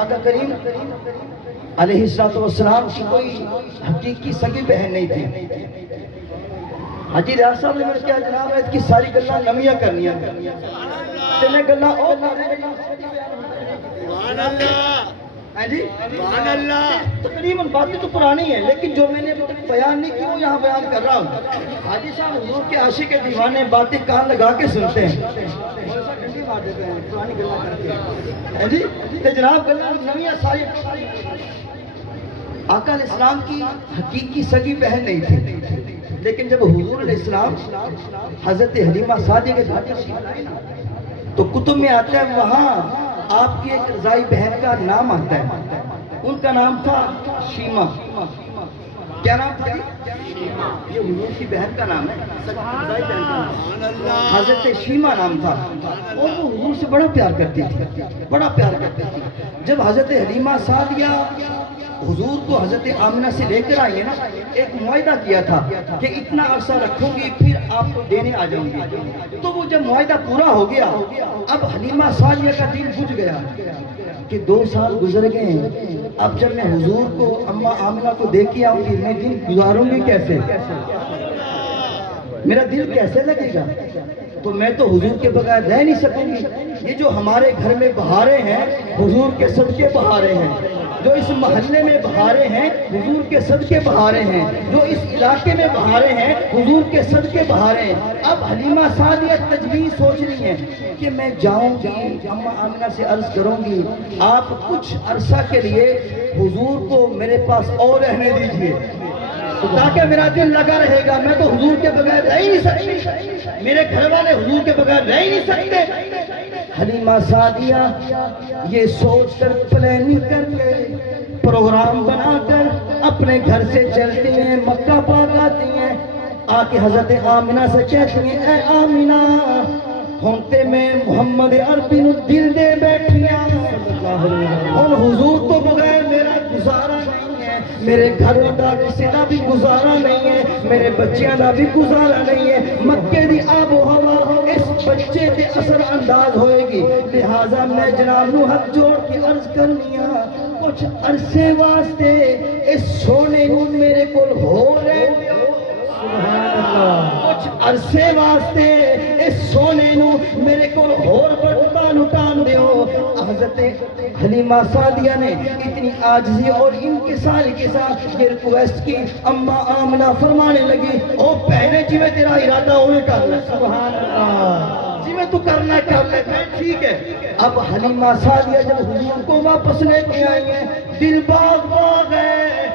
آقا کریم علیہ السلام کی کوئی حقیقی سگی بہن نہیں تھی. حاجی ریاض صاحب نے مجھے کیا جناب ہے کہ ساری گلاں نمیاں کرنیاں تے میں گلاں او سبحان اللہ. ہاں جی سبحان اللہ. تقریباً باتیں تو پرانی ہیں لیکن جو میں نے ابھی تک بیان نہیں کی وہ یہاں بیان کر رہا ہوں. حاجی صاحب حضور کے عاشق دیوانے باتیں کان لگا کے سنتے ہیں. جی جناب گلاں نمیاں ساری. آقا علیہ السلام کی حقیقی سگی بہن نہیں تھی لیکن جب حضور علیہ السلام حضرت حلیمہ سعدیہ کے گھر تشریف لائے تو کتب میں آتا ہے وہاں آپ کی ایک رضائی بہن کا نام آتا ہے. ان کا نام تھا شیمہ. کیا نام تھا یہ حضور کی بہن کا نام ہے, رضائی بہن کا نام حضرت شیمہ نام تھا. اور وہ حضور سے بڑا پیار کرتی تھی, بڑا پیار کرتی تھی. جب حضرت حلیمہ سعدیہ حضور کو حضرت آمنہ سے لے کر آئیے نا, ایک معاہدہ کیا تھا کہ اتنا عرصہ رکھوں گی پھر آپ کو دینے آ جاؤں گی. تو وہ جب معاہدہ پورا ہو گیا اب حلیمہ سعدیہ کا دل بجھ گیا کہ 2 سال گزر گئے, اب جب میں حضور کو اماں آمنہ کو دیکھ کے آؤں گی میں دن گزاروں گی کیسے, میرا دل کیسے لگے گا, تو میں تو حضور کے بغیر رہ نہیں سکوں گی. یہ جو ہمارے گھر میں بہاریں ہیں حضور کے صدقے بہاریں ہیں, جو اس محلے میں بہاریں ہیں حضور کے صدقے بہاریں ہیں, جو اس علاقے میں بہاریں ہیں حضور کے صدقے بہاریں ہیں. اب حلیمہ سعدیہ تجویز سوچ رہی ہیں کہ میں جاؤں گی اماں آمنہ سے عرض کروں گی آپ کچھ عرصہ کے لیے حضور کو میرے پاس اور رہنے دیجئے تاکہ میرا دل لگا رہے گا. میں تو حضور کے بغیر رہ ہی نہیں سکتی, میرے گھر والے حضور کے بغیر رہ ہی نہیں سکتے. حلیمہ سعدیہ یہ سوچ کر پلاننگ کر کے پروگرام بنا کر اپنے گھر سے چلتی ہیں, مکہ پاک آتی ہیں, آ کے حضرت آمنہ سے کہتی ہیں اے آمنہ ہونتے میں محمد عربی نو دل دے بیٹھیاں اور حضور تو بغیر میرا گزارا نہیں ہے, میرے گھر دا کسی دا بھی گزارا نہیں ہے, میرے بچیاں دا بھی گزارا نہیں ہے. مکے دی آب و ہوا اس بچے تے اثر انداز ہوئے گی, لہٰذا میں جناب نو ہاتھ جوڑ کے عرض کرنی ہاں کچھ عرصے واسطے اس سونے نو میرے کول ہو رہے کچھ عرصے واسطے اس سونے نو میرے کول ہور بڑھتا لٹان دیو. حضرت حلیمہ سعدیہ نے اتنی عاجزی اور انکساری کے ساتھ یہ ریکویسٹ کی. اماں آمنہ فرمانے لگی او بہنے جی میں تیرا ارادہ ہوئے کر لے, سبحان اللہ جی میں تو کرنا ہے کر لے, ٹھیک ہے. اب حلیمہ سعدیہ جب حضور کو واپس لے کے آئی ہیں دل باغ باغ ہے,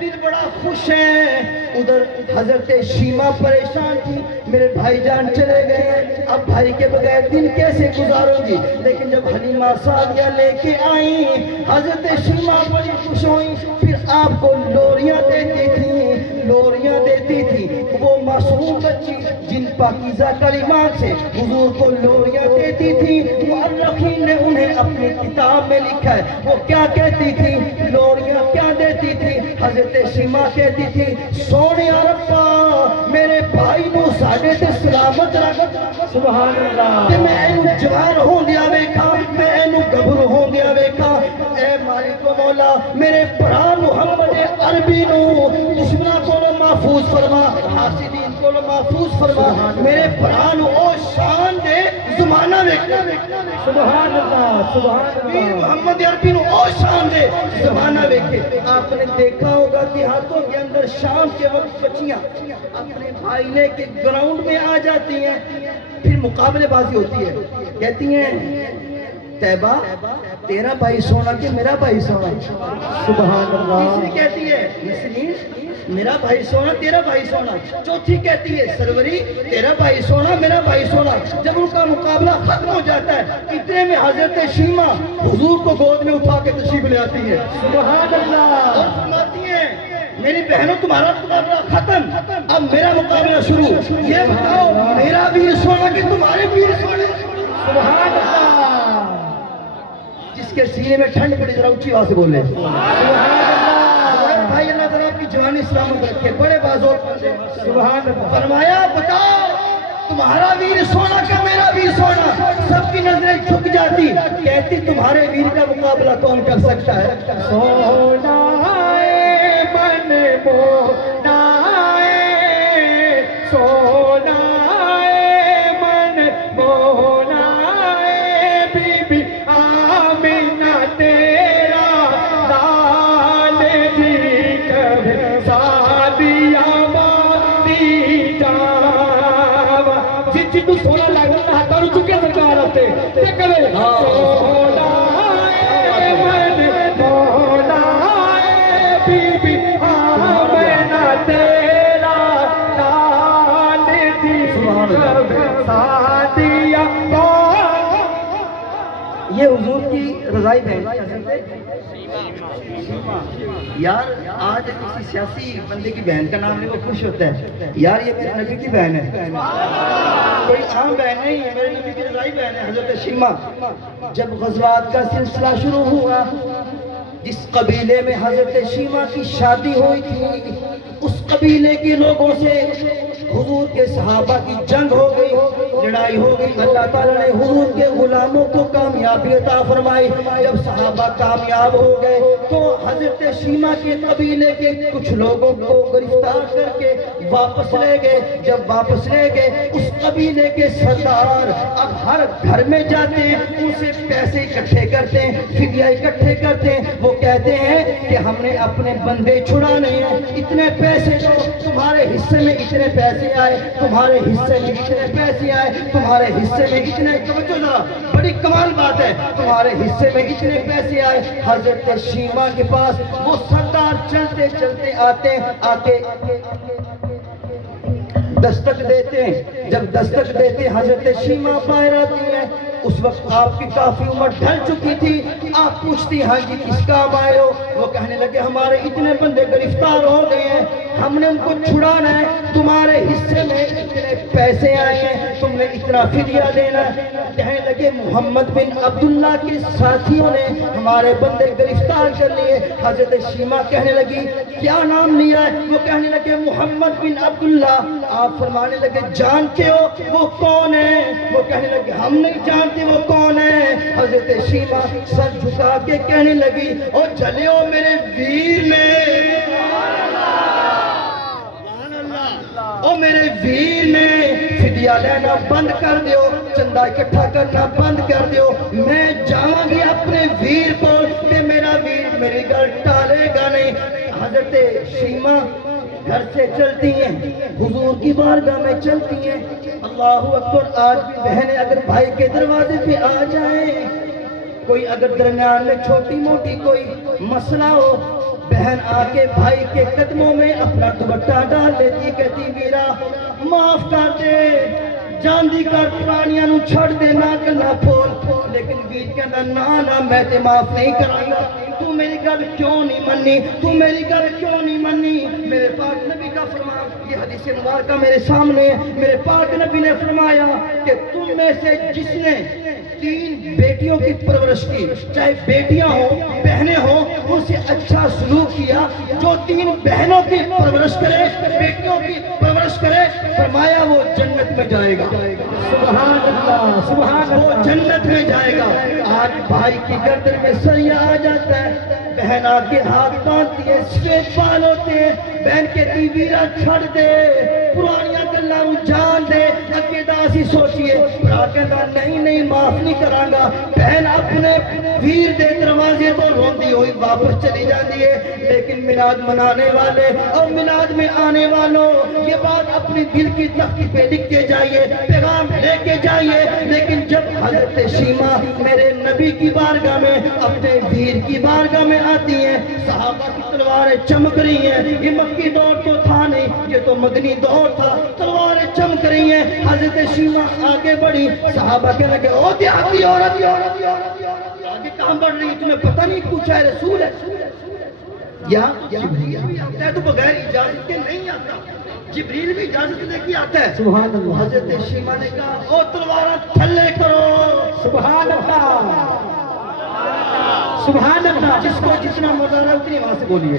دل بڑا خوش ہے. ادھر حضرت شیمہ پریشان تھی, میرے بھائی جان چلے گئے, اب بھائی کے بغیر دن کیسے گزاروں گی. لیکن جب حلیمہ سعدیہ لے کے آئیں حضرت شیمہ بڑی خوش ہوئیں. پھر آپ کو لوریاں دیتی تھی, لوریاں دیتی تھی. وہ معصوم بچی جن پاکیزہ کلمات سے حضور کو لوریاں دیتی تھی, مؤرخین نے انہیں اپنی کتاب میں لکھا ہے وہ کیا کہتی تھی, لوریاں کیا دیتی تھی. حضرت شیمہ کہتی تھی سونے ربا میرے بھائی نو ساڈے تے سلامت رکھ, سبحان اللہ, تے میں اینو جوان ہون دیا ویکھا, میں اینو گبر ہون دیا ویکھا. اے مالک و مولا میرے بھرا محمد عربی نو دشمناں کولوں محفوظ فرما, حاسدین کولوں محفوظ فرما, میرے بھرا نو او شان دے زمانہ ویکھنا, سبحان اللہ سبحان اللہ, محمد عربی نو او شان دے زمانہ ویکھے. آپ نے دیکھا ہوگا دیہاتوں کے اندر شام کے وقت بچیاں اپنے بھائی لے کے گراؤنڈ میں آ جاتی ہیں, پھر مقابلے بازی ہوتی ہے, کہتی ہیں طیبہ تیرا بھائی سونا کہ میرا بھائی سونا, سبحان اللہ. تیسری کہتی ہے نسرین میرا بھائی سونا تیرا بھائی سونا. چوتھی کہتی ہے سروری تیرا بھائی سونا میرا بھائی سونا. جب ان کا مقابلہ ختم ہو جاتا ہے اتنے میں حضرت شیمہ حضور کو گود میں اٹھا کے تشریف لے آتی ہے, سبحان اللہ, اور فرماتی ہیں میری بہنوں تمہارا مقابلہ ختم, اب میرا مقابلہ شروع. یہ بتاؤ میرا ویر سونا کہ تمہارے ویر سونا, سبحان اللہ. جس کے سینے میں ٹھنڈ پڑی ذرا اونچی آواز سے بول لیں بھائی, اللہ تعالیٰ آپ کی جوانی سلامت رکھے, بڑے بازور. سبحان اللہ. فرمایا بتاؤ تمہارا ویر سونا کا میرا ویر سونا، سب کی نظریں جھک جاتی، کہتی تمہارے ویر کا مقابلہ کون کر سکتا ہے؟ سونا من مونا سونا من مونا بی بی آمینہ تیرا لال جی کبھی سادیا ماتی جاوا جی تو سونا لگنا تارو چکے سرکار آتے دیکھوے سونا من مونا بی بی آمینہ تیرا لال جی کبھی سادیا یہ حضور کی رضائی بہن یار، آج کسی سیاسی بندے کی بہن کا نام لے وہ خوش ہوتا ہے، یار یہ میرے نبی کی بہن ہے، کوئی عام بہن نہیں ہے، میرے نبی کی رضائی بہن ہے حضرت شیمہ۔ جب غزوات کا سلسلہ شروع ہوا، جس قبیلے میں حضرت شیمہ کی شادی ہوئی تھی، اس قبیلے کے لوگوں سے حضور کے صحابہ کی جنگ ہو گئی، لڑائی ہو گئی، اللہ تعالیٰ نے حضور کے غلاموں کو کامیابی عطا فرمائی۔ جب صحابہ کامیاب ہو گئے تو حضرت شیمہ کے قبیلے کے کچھ لوگوں کو گرفتار کر کے واپس لے گئے۔ جب واپس لے گئے، اس قبیلے کے سردار اب ہر گھر میں جاتے ہیں، ان سے پیسے اکٹھے کرتے ہیں، فدیہ اکٹھے کرتے ہیں، وہ کہتے ہیں کہ ہم نے اپنے بندے چھڑانے ہیں، اتنے پیسے دو، تمہارے حصے میں اتنے پیسے آئے، تمہارے حصے میں اتنے پیسے آئے، تمہارے حصے میں اتنے، توجہ ذرا بڑی کمال بات ہے، تمہارے حصے میں اتنے پیسے آئے۔ حضرت شیمہ کے پاس وہ سردار چلتے چلتے آتے ہیں، آ کے دستک دیتے ہیں، جب دستک دیتے حضرت شیمہ باہر آتی ہے۔ اس وقت آپ کی کافی عمر ڈھل چکی تھی، آپ پوچھتی ہاں جی کس کام آئے ہو؟ وہ کہنے لگے ہمارے اتنے بندے گرفتار ہو گئے ہیں، ہم نے ان کو چھڑانا ہے، تمہارے حصے میں اتنے پیسے آئے ہیں، تم نے اتنا فدیہ دینا ہے۔ کہنے لگے محمد بن عبداللہ کے ساتھیوں نے ہمارے بندے گرفتار کر لیے۔ حضرت شیمہ کہنے لگی کیا نام لیا ہے؟ وہ کہنے لگے محمد بن عبداللہ۔ آپ فرمانے لگے جانتے ہو وہ کون ہے؟ وہ کہنے لگے ہم نہیں جانتے وہ کون ہے۔ حضرت شیمہ سر جھکا کے کہنے لگی او جلیو میرے ویر میں، او میرے ویر میں فدیہ لینا بند کر دیو، چندہ اکٹھا کرنا بند کر دیو، میں جاؤں گی اپنے ویر کو کہ میرا ویر میری گل ٹالے گا نہیں۔ حضرت شیمہ گھر سے چلتی ہیں، حضور کی بارگاہ میں چلتی ہیں۔ اللہ اکبر، آج بھی بہنیں اگر بھائی کے دروازے پہ آ جائیں، کوئی اگر درمیان میں چھوٹی موٹی کوئی مسئلہ ہو، بہن آ کے بھائی کے قدموں میں اپنا دوپٹہ ڈال لیتی، کہتی میرا معاف کر دے، جاندی کر پرانیاں نو چھڑ دے، نہ کلا پھول۔ لیکن ویر کہندا نا میں تے معاف نہیں کروں گا، تو میری گل کیوں نہیں منی، تو میری گل کیوں نہیں منی؟ میرے پاک نبی کا فرمان، یہ حدیث مبارکہ میرے سامنے ہے، میرے پاک نبی نے فرمایا کہ تم میں سے جس نے 3 بیٹیوں کی پرورش کی، چاہے بیٹیاں ہوں بہنیں ہوں، ان سے اچھا سلوک کیا، جو 3 بہنوں کی پرورش کرے، بیٹیوں کی پرورش کرے، فرمایا وہ جنت میں جائے گا۔ سبحان اللہ، سبحان وہ اللہ۔ جنت میں جائے گا۔ آج بھائی کی گردن میں سریا آ جاتا ہے، بہن آگے ہاتھ باندھتی ہے، سفید بال ہوتے ہیں، بہن کہتی ویرا چھڑ دے، پرانیاں گلاں جان دے، اگے دا اسی سوچیے، برا کہتا نہیں معاف نہیں کراں گا۔ بہن اپنے ویر دے دروازے تو روندی ہوئی واپس چلی جاتی ہے۔ لیکن میلاد منانے والے اور میلاد میں آنے والوں، یہ بات اپنی دل کی تختی پہ لکھ کے جائیے، پیغام لے کے جائیے۔ لیکن جب حضرت شیمہ میرے نبی کی بارگاہ میں اپنے ویر کی بارگاہ میں آتی ہیں، صحابہ کی تلواریں چمک رہی ہیں، یہ مکی دور تو تھا نہیں، یہ تو مدنی دور تھا، تلواریں چمک رہی ہیں۔ حضرت شیمہ آگے بڑھی، صحابہ کہنے لگے او دیہاتی عورت، آگے کہاں بڑھ رہی ہے؟ تمہیں پتہ نہیں کچھ ہے، رسول ہے یہاں جبریل بھی آتا ہے تو بغیر اجازت کے نہیں آتا، جبریل بھی اجازت لے کے آتا ہے۔ سبحان اللہ۔ حضرت شیمہ نے کہا او تلواریں تھلے کرو، سبحان اللہ، سبحان اللہ۔ جس کو جتنا مزہ آ رہا ہے اتنی وہاں سے بولیے